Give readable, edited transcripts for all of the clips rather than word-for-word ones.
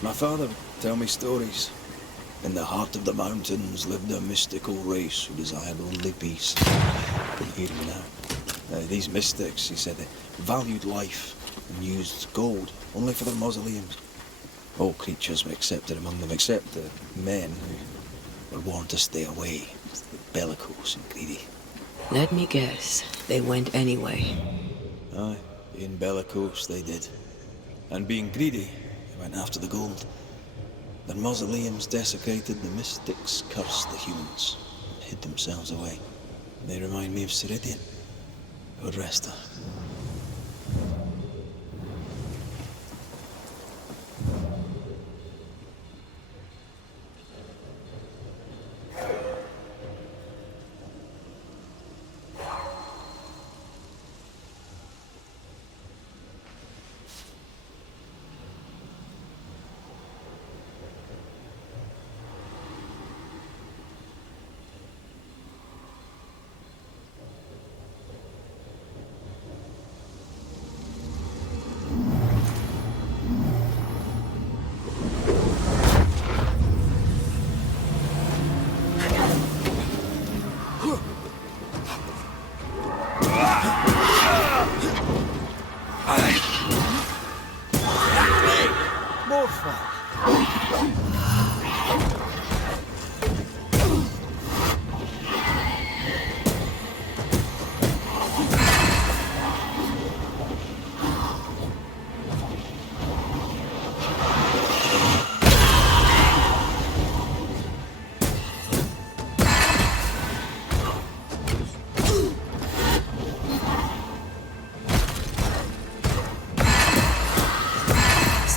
My father would tell me stories. In the heart of the mountains lived a mystical race who desired only peace. But hear me now. These mystics, he said, they valued life and used gold only for their mausoleums. All creatures were accepted among them, except the men who were warned to stay away, bellicose and greedy. Let me guess, they went anyway. Aye, being bellicose they did. And being greedy, they went after the gold. Their mausoleums desecrated, the mystics cursed the humans and hid themselves away. They remind me of Ceridian. God rest her.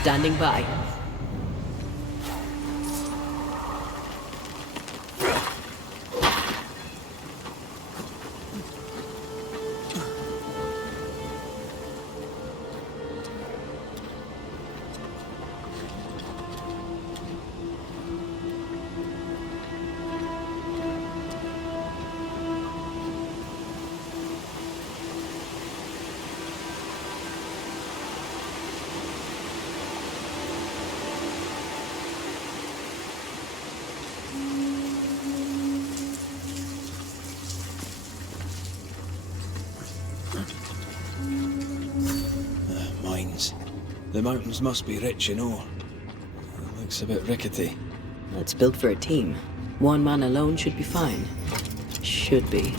Standing by. The mountains must be rich in ore. Looks a bit rickety. It's built for a team. One man alone should be fine. Should be.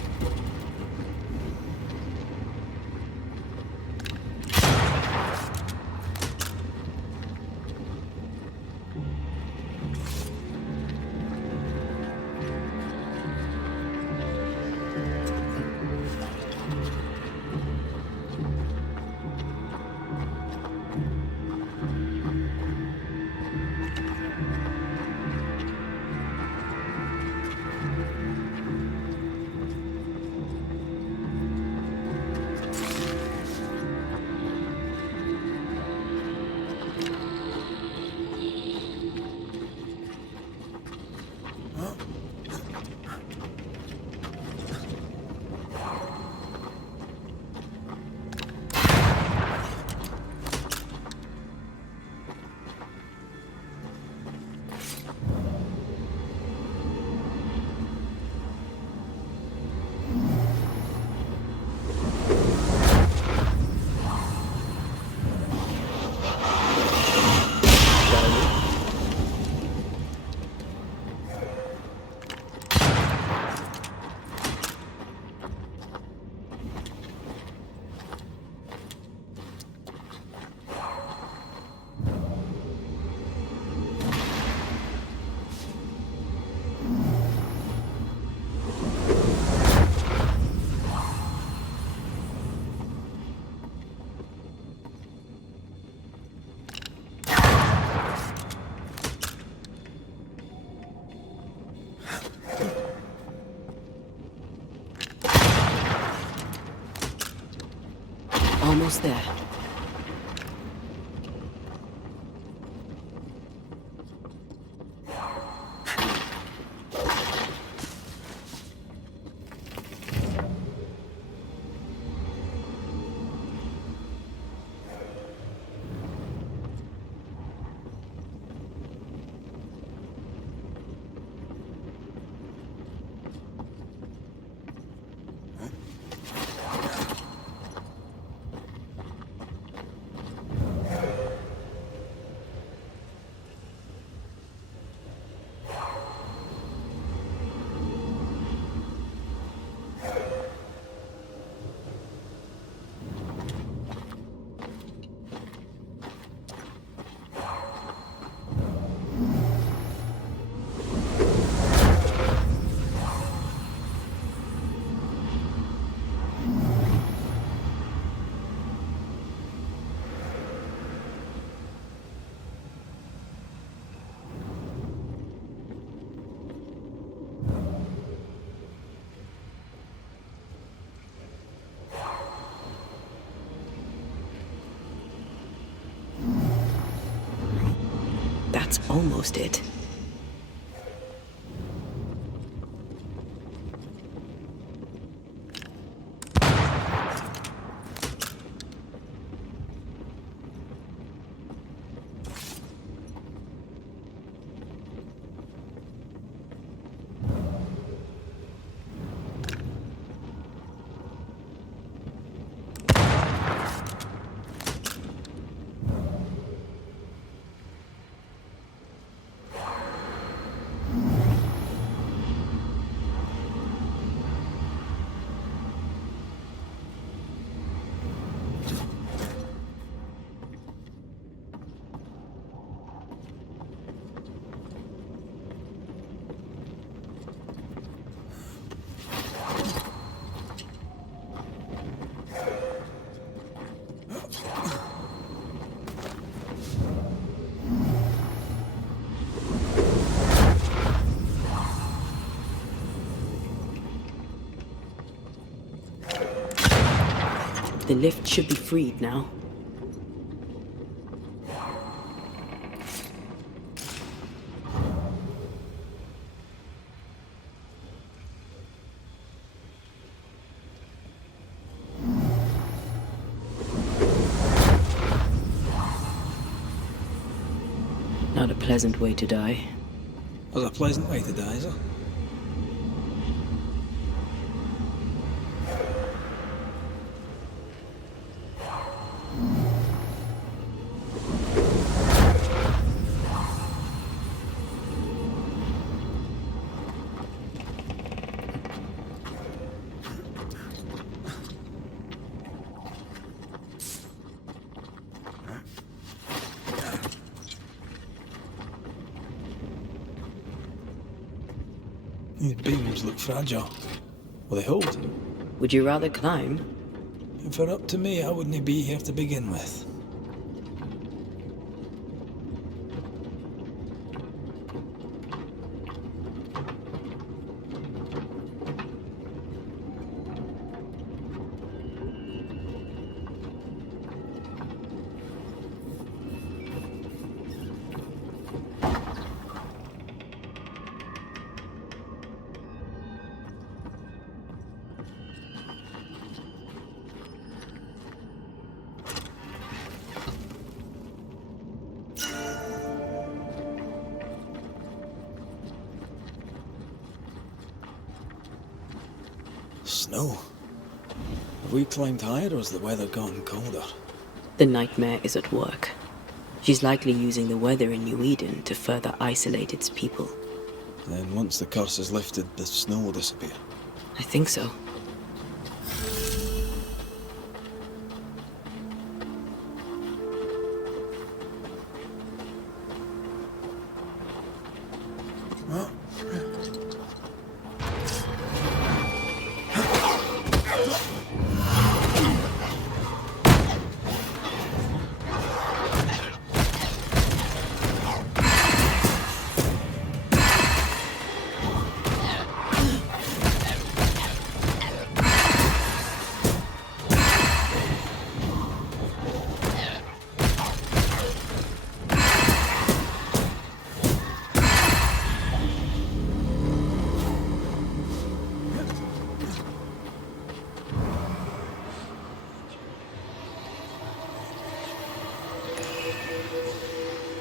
Almost there. That's almost it. The lift should be freed now. Not a pleasant way to die. Was a pleasant way to die, is it? These beams look fragile. Will they hold? Would you rather climb? If it were up to me, I wouldn't be here to begin with. Snow. Have we climbed higher or has the weather gone colder? The nightmare is at work. She's likely using the weather in New Eden to further isolate its people. Then once the curse is lifted, the snow will disappear. I think so.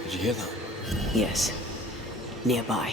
Did you hear that? Yes. Nearby.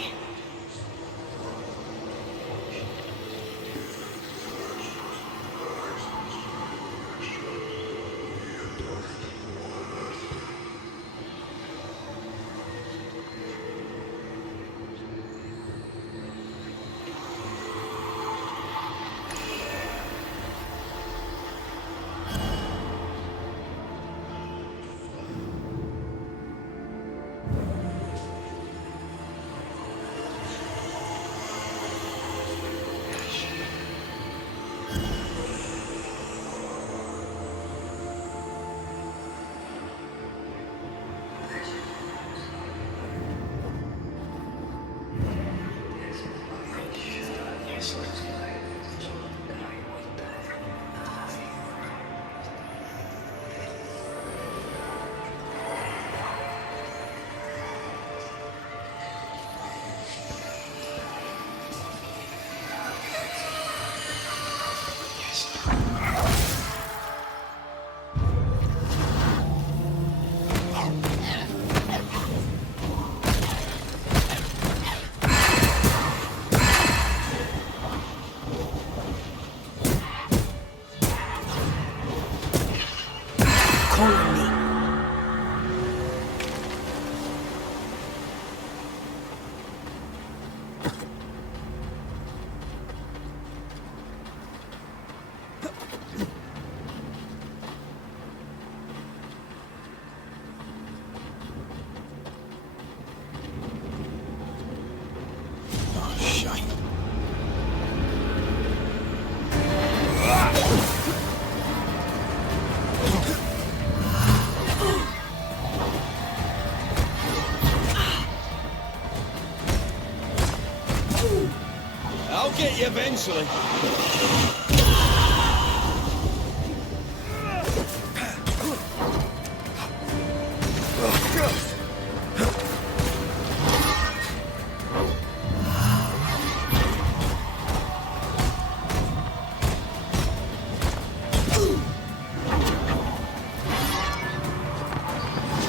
get you eventually.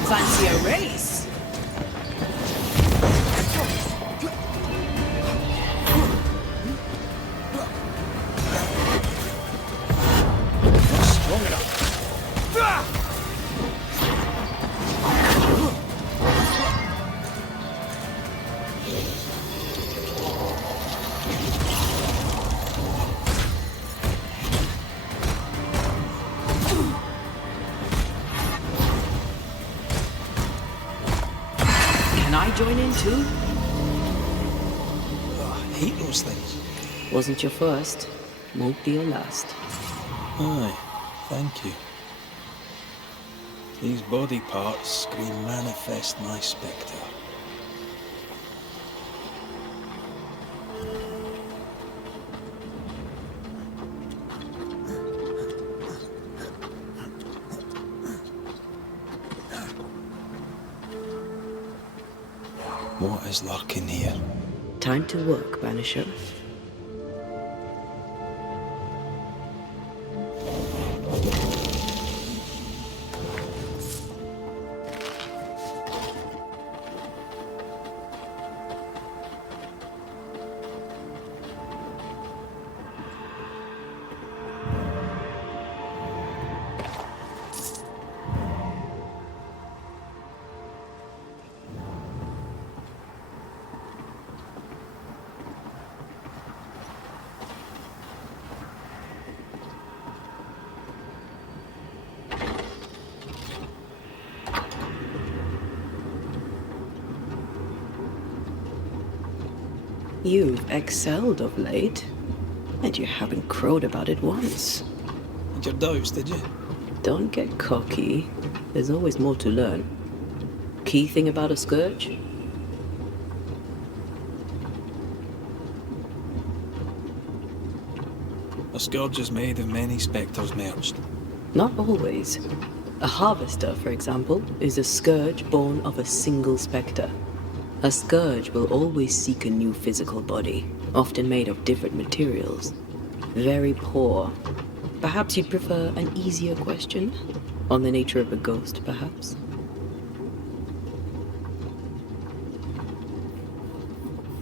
Fancy a race? Not strong enough. Can I join in too? Oh, I hate those things. Wasn't your first, won't be your last. Aye, thank you. These body parts scream manifest my spectre. What is lurking here? Time to work, Banisher. You've excelled of late, and you haven't crowed about it once. Had your doubts, did you? Don't get cocky. There's always more to learn. Key thing about a scourge? A scourge is made of many spectres merged. Not always. A harvester, for example, is a scourge born of a single spectre. A scourge will always seek a new physical body, often made of different materials. Very poor. Perhaps you'd prefer an easier question? On the nature of a ghost, perhaps?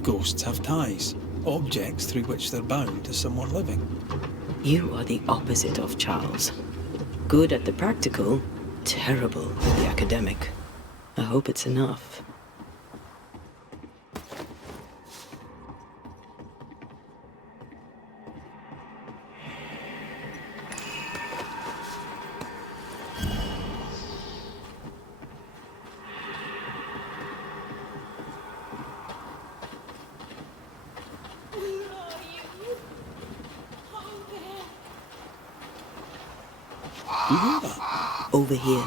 Ghosts have ties, objects through which they're bound to someone living. You are the opposite of Charles. Good at the practical, terrible at the academic. I hope it's enough. You hear that? Over here.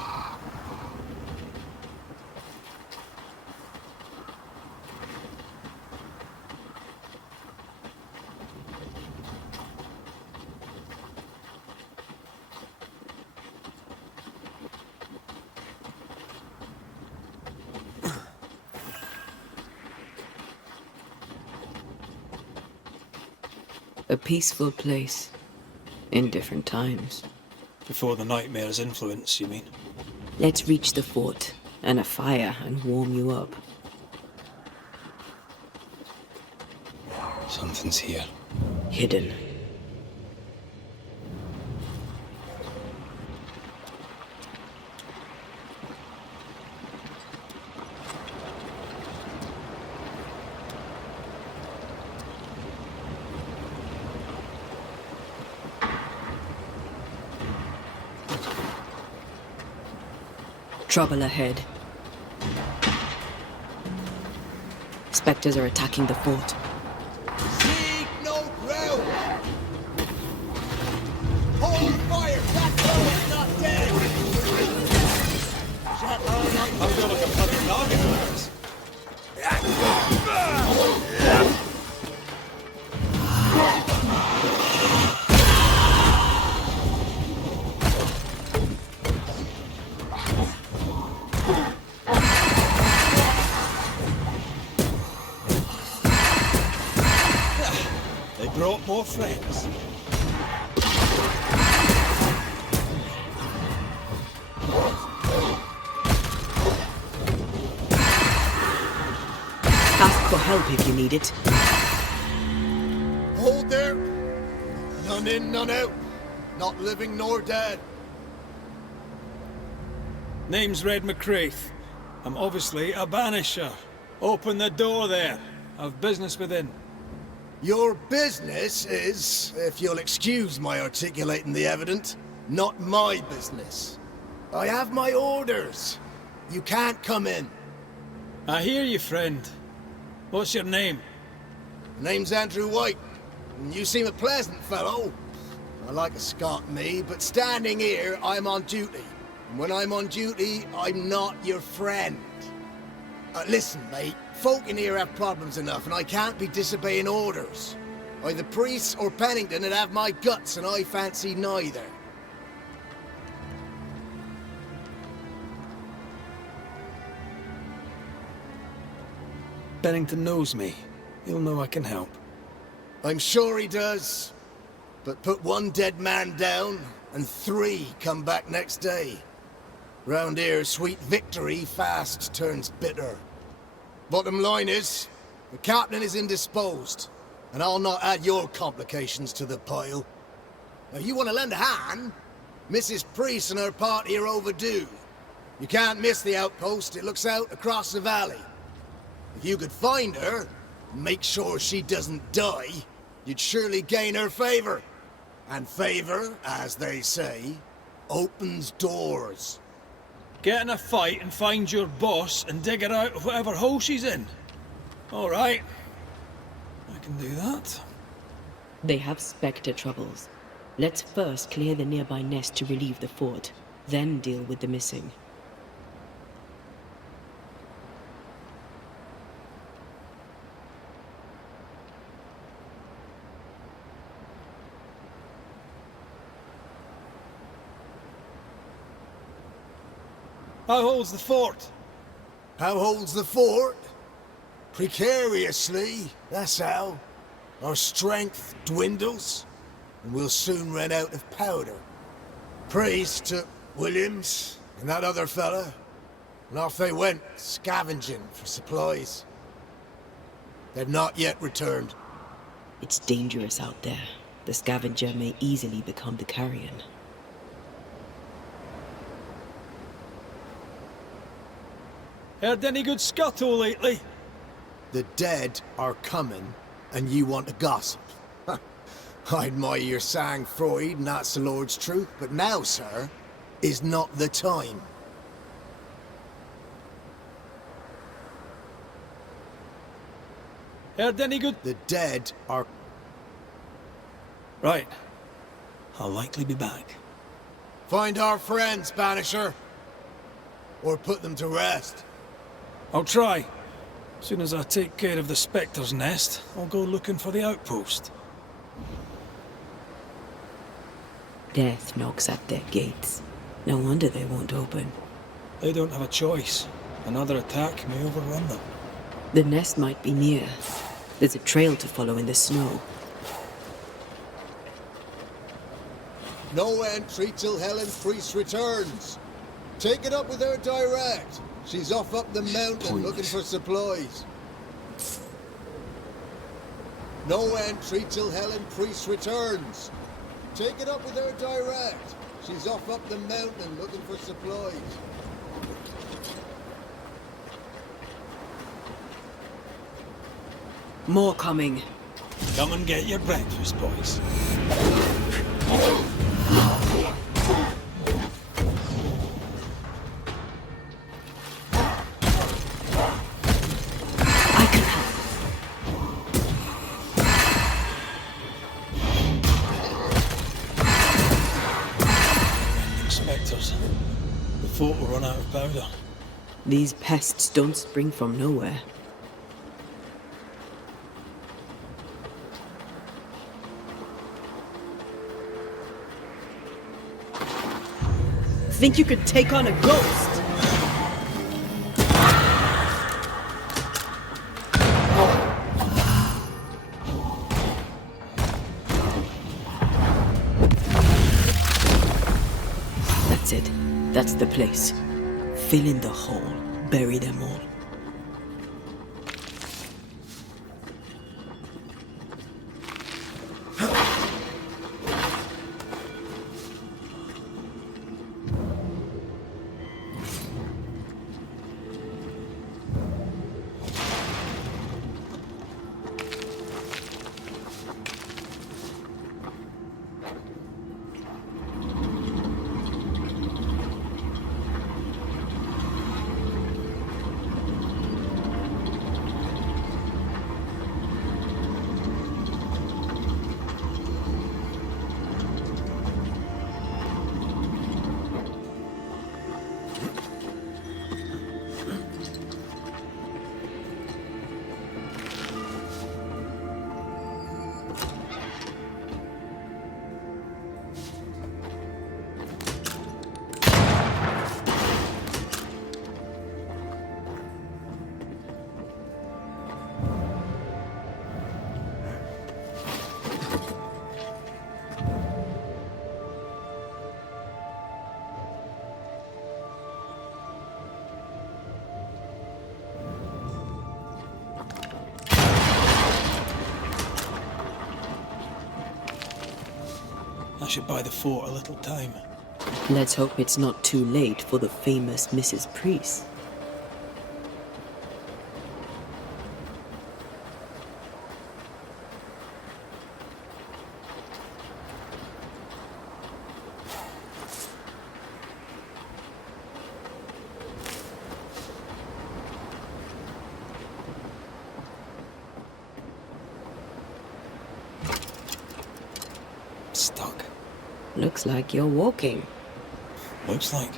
A peaceful place in different times. Before the nightmare's influence, you mean? Let's reach the fort and a fire and warm you up. Something's here. Hidden. Trouble ahead. Spectres are attacking the fort. Seek no ground! Hold fire! That fellow is not dead! I feel like I'm bloody target for this. more friends. Ask for help if you need it. Hold there. None in, none out. Not living nor dead. Name's Red McCraith. I'm obviously a banisher. Open the door there. I've business within. Your business is, if you'll excuse my articulating the evident, not my business. I have my orders. You can't come in. I hear you, friend. What's your name? My name's Andrew White, and you seem a pleasant fellow. I like a Scot, me, but standing here, I'm on duty. And when I'm on duty, I'm not your friend. Listen, mate, folk in here have problems enough, and I can't be disobeying orders. Either priests or Pennington would have my guts, and I fancy neither. Bennington knows me. He'll know I can help. I'm sure he does. But put one dead man down, and 3 come back next day. Round here, sweet victory fast turns bitter. Bottom line is, the captain is indisposed, and I'll not add your complications to the pile. Now, you want to lend a hand? Mrs. Priest and her party are overdue. You can't miss the outpost, it looks out across the valley. If you could find her, and make sure she doesn't die, you'd surely gain her favor. And favor, as they say, opens doors. Get in a fight and find your boss and dig her out of whatever hole she's in. All right. I can do that. They have Spectre troubles. Let's first clear the nearby nest to relieve the fort, then deal with the missing. How holds the fort? How holds the fort? Precariously, that's how. Our strength dwindles, and we'll soon run out of powder. Priest took Williams and that other fella, and off they went, scavenging for supplies. They've not yet returned. It's dangerous out there. The scavenger may easily become the carrion. Heard any good scuttle lately? The dead are coming, and you want to gossip. I admire your sang-froid, and that's the Lord's truth, but now, sir, is not the time. Heard any good... The dead are... Right. I'll likely be back. Find our friends, Banisher. Or put them to rest. I'll try. As soon as I take care of the Spectre's nest, I'll go looking for the outpost. Death knocks at their gates. No wonder they won't open. They don't have a choice. Another attack may overrun them. The nest might be near. There's a trail to follow in the snow. No entry till Helen Priest returns. Take it up with her direct. She's off up the mountain looking for supplies. No entry till Helen Priest returns. Take it up with her direct. She's off up the mountain looking for supplies. More coming. Come and get your breakfast, boys. I can help. Spectres. The fort will run out of powder. These pests don't spring from nowhere. Think you could take on a ghost? That's the place. Fill in the hole. Bury them all. I should buy the fort a little time. Let's hope it's not too late for the famous Mrs. Priest. Stuck. Looks like you're walking. Looks like.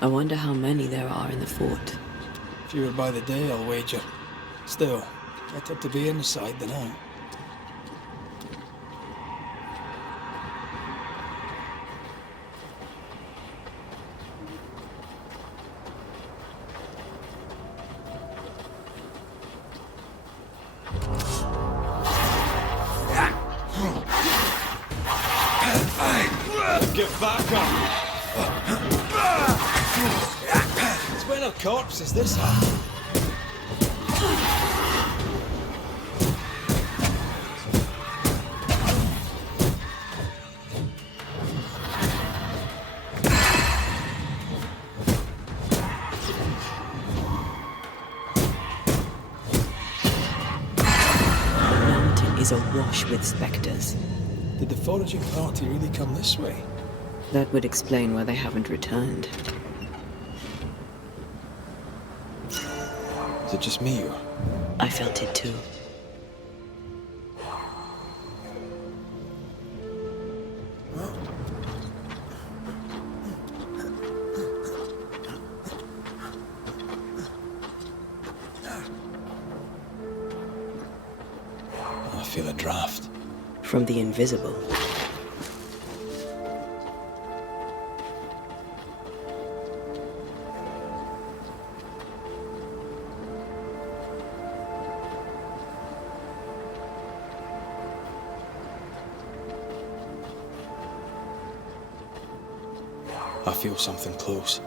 I wonder how many there are in the fort. Fewer by the day, I'll wager. Still, better to be inside than out. Get back up! It's when a corpse is this hard. The mountain is awash with spectres. Did the foraging party really come this way? That would explain why they haven't returned. Is it just me or? I felt it too. I feel a draft. From the invisible. I feel something close.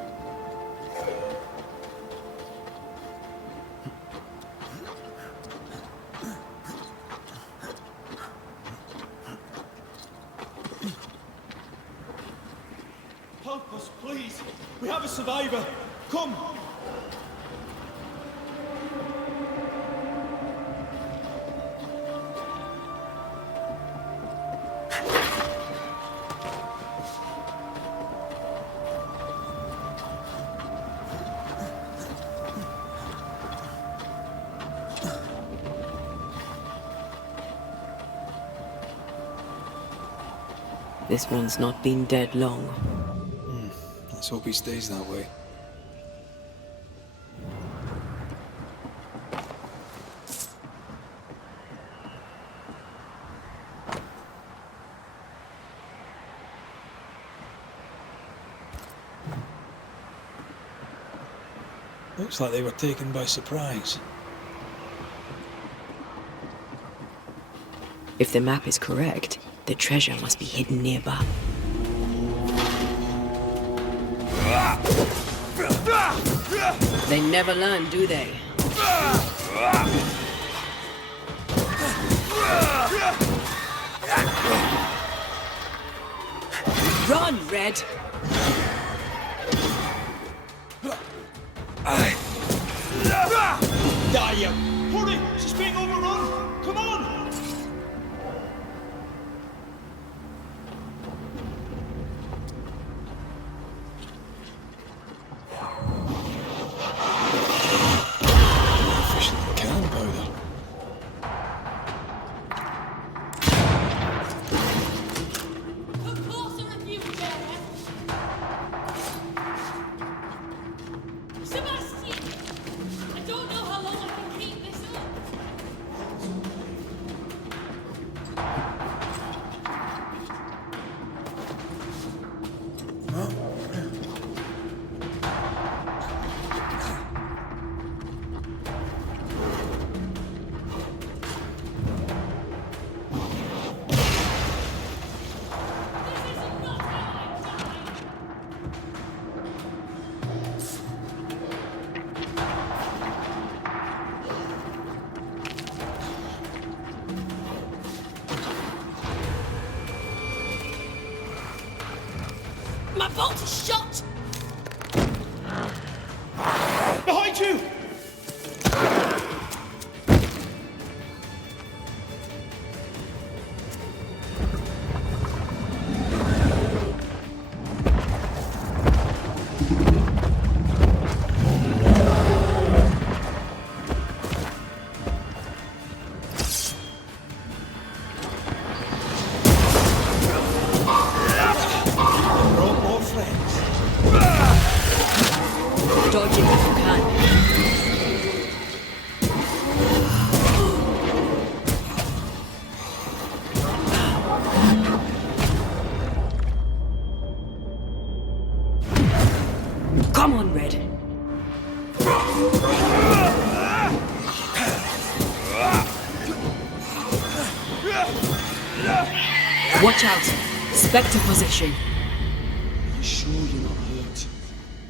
Help us, please! We have a survivor! Come! This one's not been dead long. Let's hope he stays that way. Looks like they were taken by surprise. If the map is correct, the treasure must be hidden nearby. They never learn, do they? Run, Red! Die, you! Hurry! She's being overrun! Come on! Efficient cannon powder. Of course I refuse, Jerry. Sebastian! I don't know how long I can keep this up. This is not my time. My bolt is shot! Behind you! Brought more friends. Dodge it if you can. Come on, Red. Watch out. Spectre position. Are you sure you're not hurt?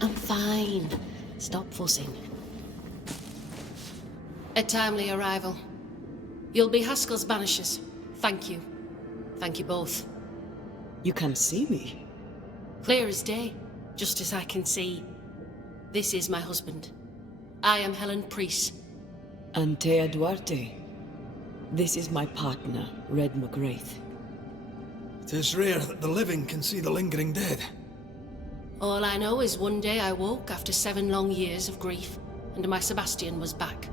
I'm fine. Stop fussing. A timely arrival. You'll be Haskell's Banishers. Thank you. Thank you both. You can see me. Clear as day, just as I can see. This is my husband. I am Helen Priest. Anteya Duarte. This is my partner, Red McGrath. It is rare that the living can see the lingering dead. All I know is one day I woke after 7 long years of grief, and my Sebastian was back.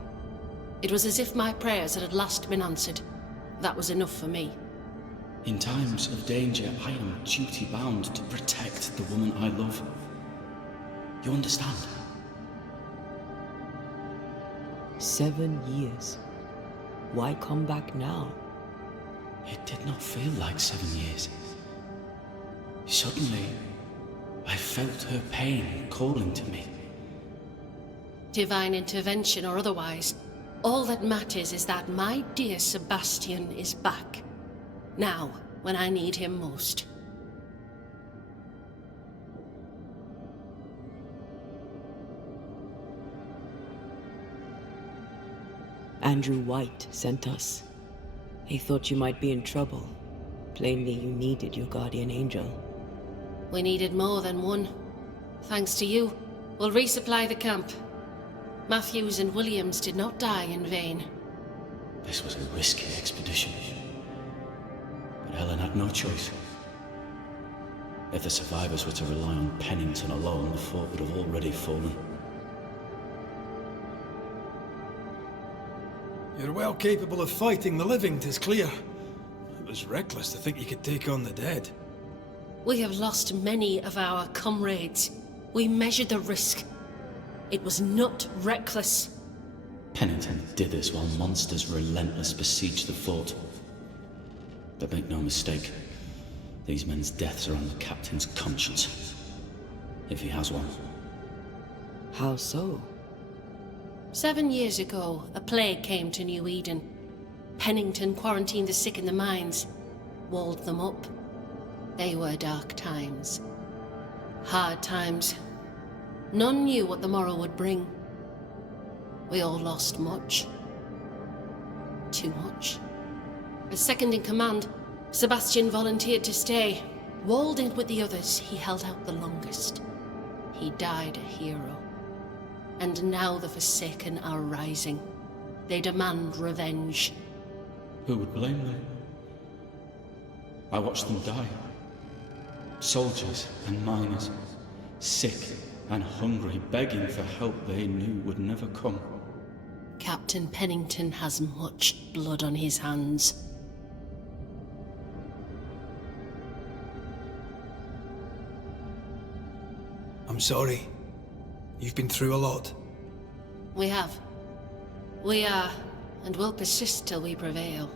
It was as if my prayers had at last been answered. That was enough for me. In times of danger, I am duty-bound to protect the woman I love. You understand? 7 years. Why come back now? It did not feel like 7 years. Suddenly, I felt her pain calling to me. Divine intervention or otherwise, all that matters is that my dear Sebastian is back. Now, when I need him most. Andrew White sent us. He thought you might be in trouble. Plainly, you needed your guardian angel. We needed more than one. Thanks to you, we'll resupply the camp. Matthews and Williams did not die in vain. This was a risky expedition. But Helen had no choice. If the survivors were to rely on Pennington alone, the fort would have already fallen. You're well capable of fighting the living, 'tis clear. It was reckless to think you could take on the dead. We have lost many of our comrades. We measured the risk. It was not reckless. Pennington did this while monsters relentless besieged the fort. But make no mistake, these men's deaths are on the captain's conscience. If he has one. How so? 7 years ago, a plague came to New Eden. Pennington quarantined the sick in the mines, walled them up. They were dark times. Hard times. None knew what the morrow would bring. We all lost much. Too much. As second in command, Sebastian volunteered to stay. Walled in with the others, he held out the longest. He died a hero. And now the Forsaken are rising. They demand revenge. Who would blame them? I watched them die. Soldiers and miners, sick and hungry, begging for help they knew would never come. Captain Pennington has much blood on his hands. I'm sorry. You've been through a lot. We have. We are, and will persist till we prevail.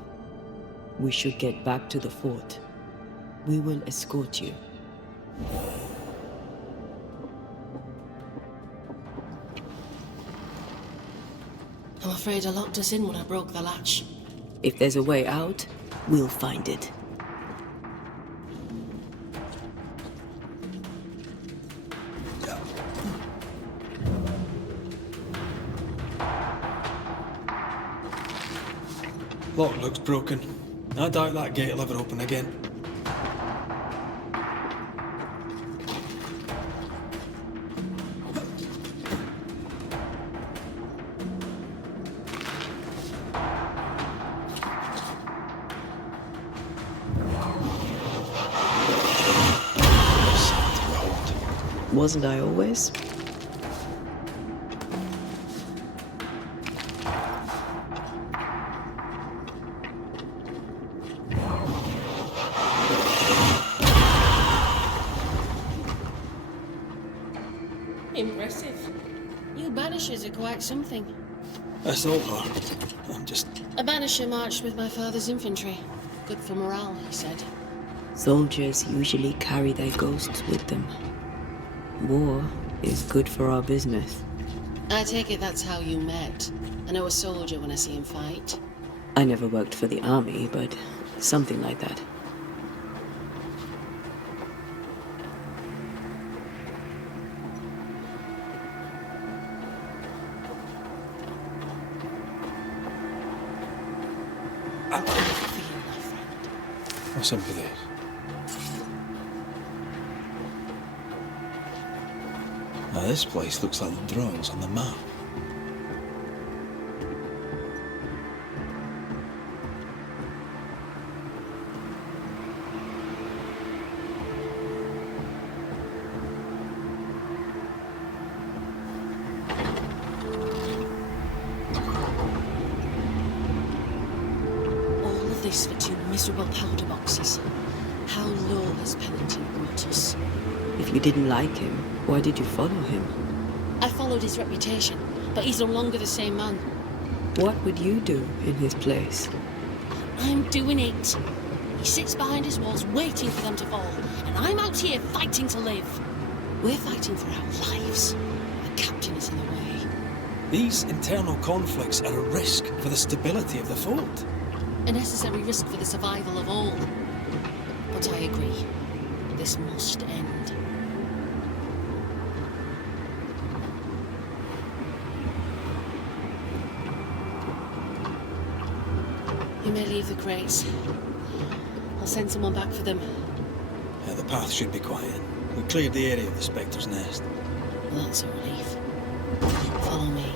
We should get back to the fort. We will escort you. I'm afraid I locked us in when I broke the latch. If there's a way out, we'll find it. Lock looks broken. I doubt that gate will ever open again. Wasn't I always? Impressive. You Banishers are quite something. That's all her. I'm just... A Banisher marched with my father's infantry. Good for morale, he said. Soldiers usually carry their ghosts with them. War is good for our business. I take it that's how you met. I know a soldier when I see him fight. I never worked for the army, but something like that. Feel, my friend. What's up with this? Now this place looks like the drawings on the map. All of this for 2 miserable powder boxes. How low has Pennington brought us? If you didn't like him, why did you follow him? I followed his reputation, but he's no longer the same man. What would you do in his place? I'm doing it. He sits behind his walls waiting for them to fall, and I'm out here fighting to live. We're fighting for our lives. The captain is in the way. These internal conflicts are a risk for the stability of the fort. A necessary risk for the survival of all. But I agree. This must end. You may leave the crates. I'll send someone back for them. The path should be quiet. We cleared the area of the Spectre's nest. Well, that's a relief. Follow me.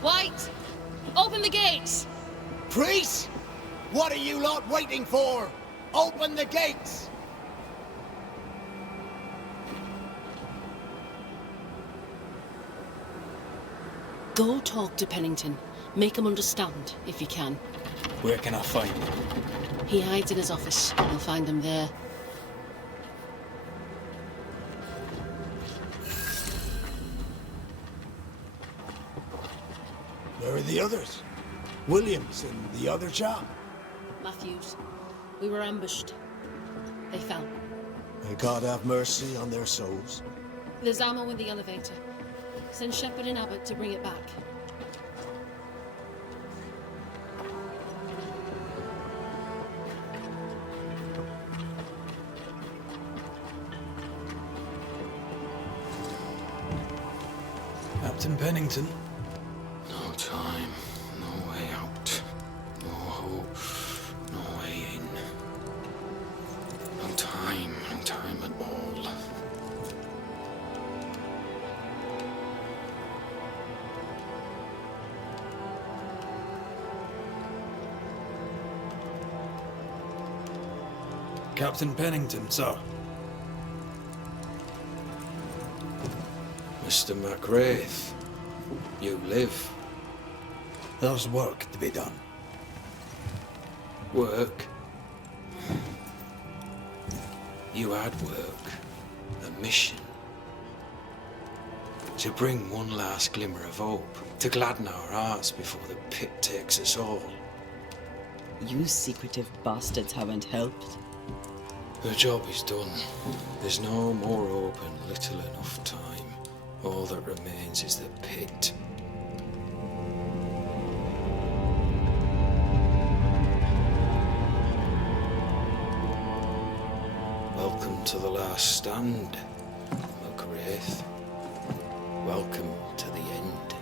White! Open the gates! Priest! What are you lot waiting for? Open the gates! Go talk to Pennington. Make him understand, if you can. Where can I find him? He hides in his office. You'll find him there. Where are the others? Williams and the other chap? Matthews. We were ambushed. They fell. May God have mercy on their souls. There's ammo in the elevator. Send Shepard and Abbott to bring it back. Captain Pennington. No time, no way out, no hope, no way in. No time at all. Captain Pennington, sir. Mr. McWraith, you live. There's work to be done. Work? You had work. A mission. To bring one last glimmer of hope. To gladden our hearts before the pit takes us all. You secretive bastards haven't helped. The job is done. There's no more hope and little enough time. All that remains is the pit. Welcome to the last stand, McWraith. Welcome to the end.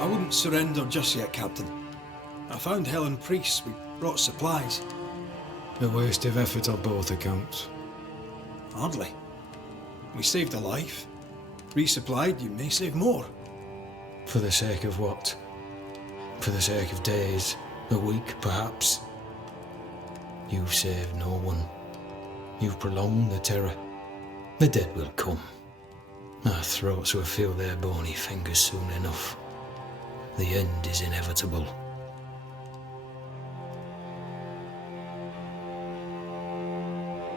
I wouldn't surrender just yet, Captain. I found Helen Priest. We brought supplies. A waste of effort on both accounts. Hardly. We saved a life. Resupplied, you may save more. For the sake of what? For the sake of days, a week perhaps? You've saved no one. You've prolonged the terror. The dead will come. Our throats will feel their bony fingers soon enough. The end is inevitable.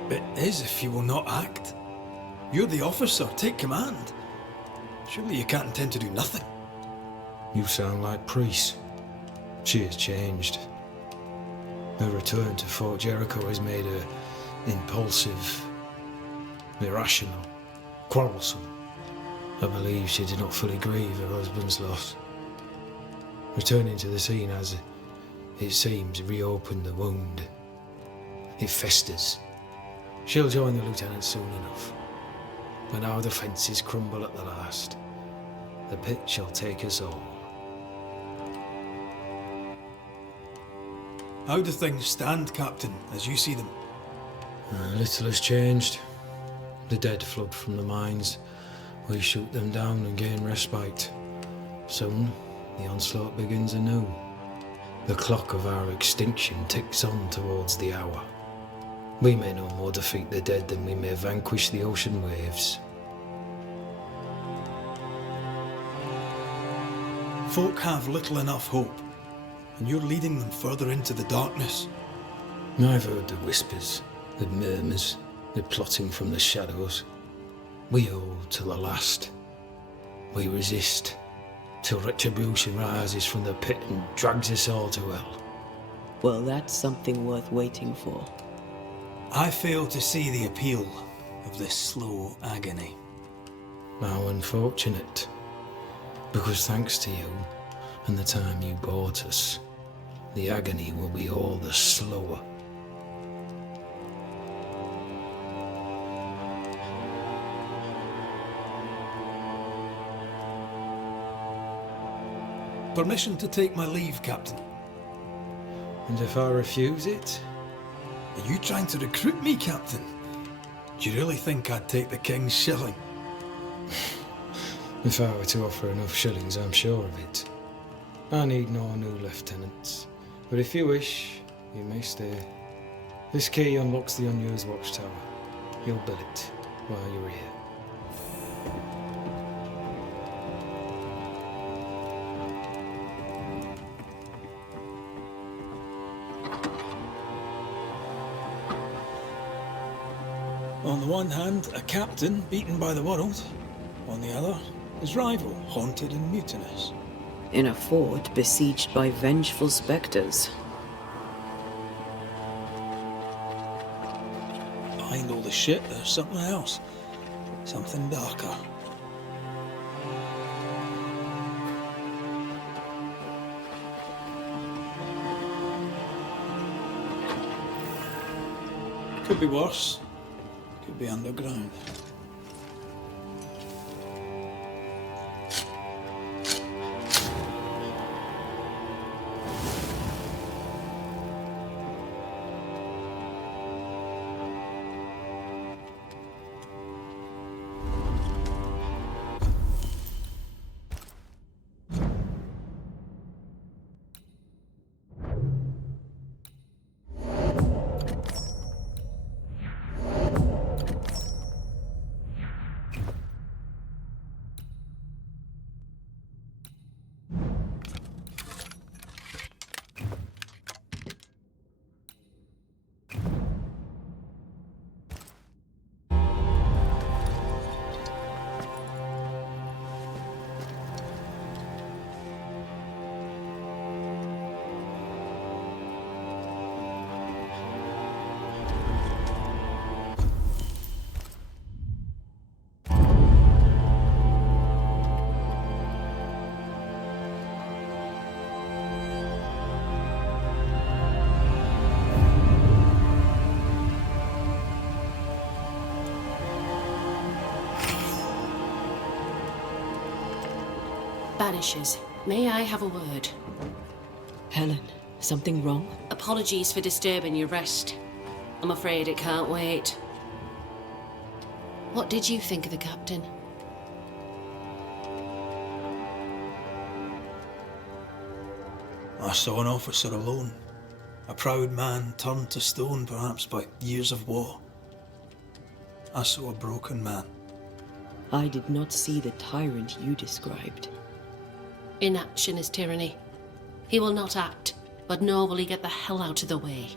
It is if you will not act. You're the officer, take command. Surely you can't intend to do nothing. You sound like Priest. She has changed. Her return to Fort Jericho has made her impulsive, irrational, quarrelsome. I believe she did not fully grieve her husband's loss. Returning to the scene has, it seems, reopened the wound. It festers. She'll join the lieutenant soon enough. When our defences crumble at the last, the pit shall take us all. How do things stand, Captain, as you see them? Little has changed. The dead flood from the mines. We shoot them down and gain respite. Soon, the onslaught begins anew. The clock of our extinction ticks on towards the hour. We may no more defeat the dead than we may vanquish the ocean waves. Folk have little enough hope, and you're leading them further into the darkness. I've heard the whispers, the murmurs, the plotting from the shadows. We hold to the last. We resist, till retribution rises from the pit and drags us all to hell. Well, that's something worth waiting for. I fail to see the appeal of this slow agony. How unfortunate. Because thanks to you and the time you bought us, the agony will be all the slower. Permission to take my leave, Captain. And if I refuse it? Are you trying to recruit me, Captain? Do you really think I'd take the King's shilling? If I were to offer enough shillings, I'm sure of it. I need no new lieutenants. But if you wish, you may stay. This key unlocks the unused watchtower. You'll build it while you're here. On the one hand, a captain beaten by the world. On the other, his rival, haunted and mutinous. In a fort besieged by vengeful spectres. Behind all the shit, there's something else. Something darker. Could be worse. Could be underground. Banishers, may I have a word? Helen, something wrong? Apologies for disturbing your rest. I'm afraid it can't wait. What did you think of the captain? I saw an officer alone. A proud man turned to stone, perhaps by years of war. I saw a broken man. I did not see the tyrant you described. Inaction is tyranny. He will not act, but nor will he get the hell out of the way.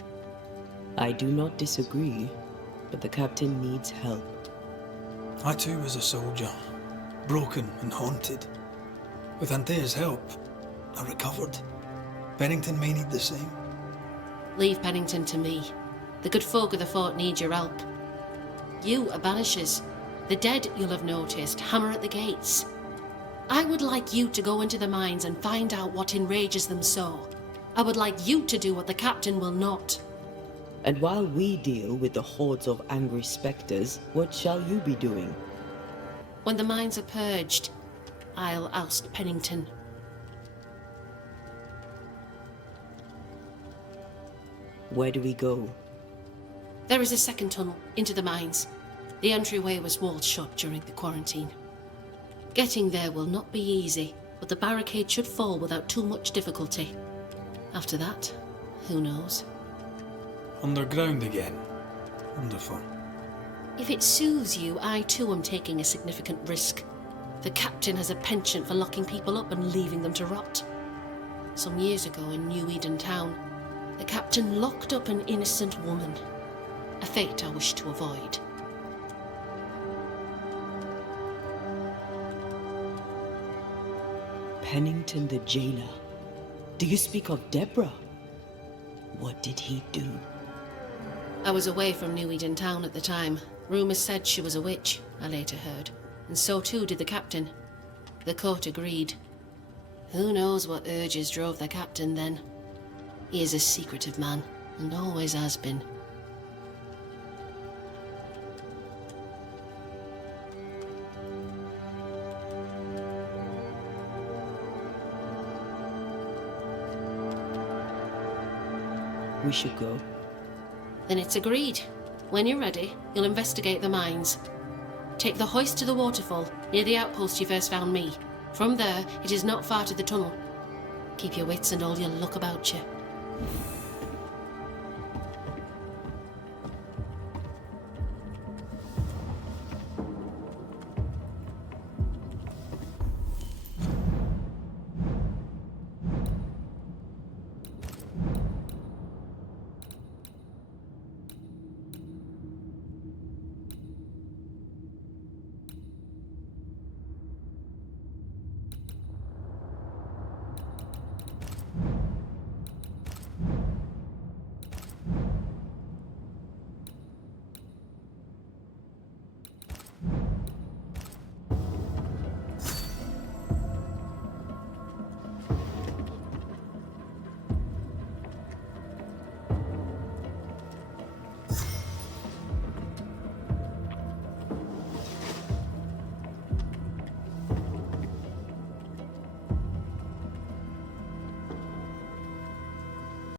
I do not disagree, but the captain needs help. I too was a soldier, broken and haunted. With Antea's help, I recovered. Bennington may need the same. Leave Pennington to me. The good folk of the fort need your help. You are Banishers. The dead, you'll have noticed, hammer at the gates. I would like you to go into the mines and find out what enrages them so. I would like you to do what the captain will not. And while we deal with the hordes of angry spectres, what shall you be doing? When the mines are purged, I'll oust Pennington. Where do we go? There is a second tunnel into the mines. The entryway was walled shut during the quarantine. Getting there will not be easy, but the barricade should fall without too much difficulty. After that, who knows? Underground again. Wonderful. If it soothes you, I too am taking a significant risk. The captain has a penchant for locking people up and leaving them to rot. Some years ago in New Eden town, the captain locked up an innocent woman. A fate I wish to avoid. Pennington the jailer. Do you speak of Deborah? What did he do? I was away from New Eden town at the time. Rumours said she was a witch, I later heard. And so too did the captain. The court agreed. Who knows what urges drove the captain then? He is a secretive man, and always has been. We should go. Then it's agreed. When you're ready, you'll investigate the mines. Take the hoist to the waterfall, near the outpost you first found me. From there, it is not far to the tunnel. Keep your wits and all your luck about you.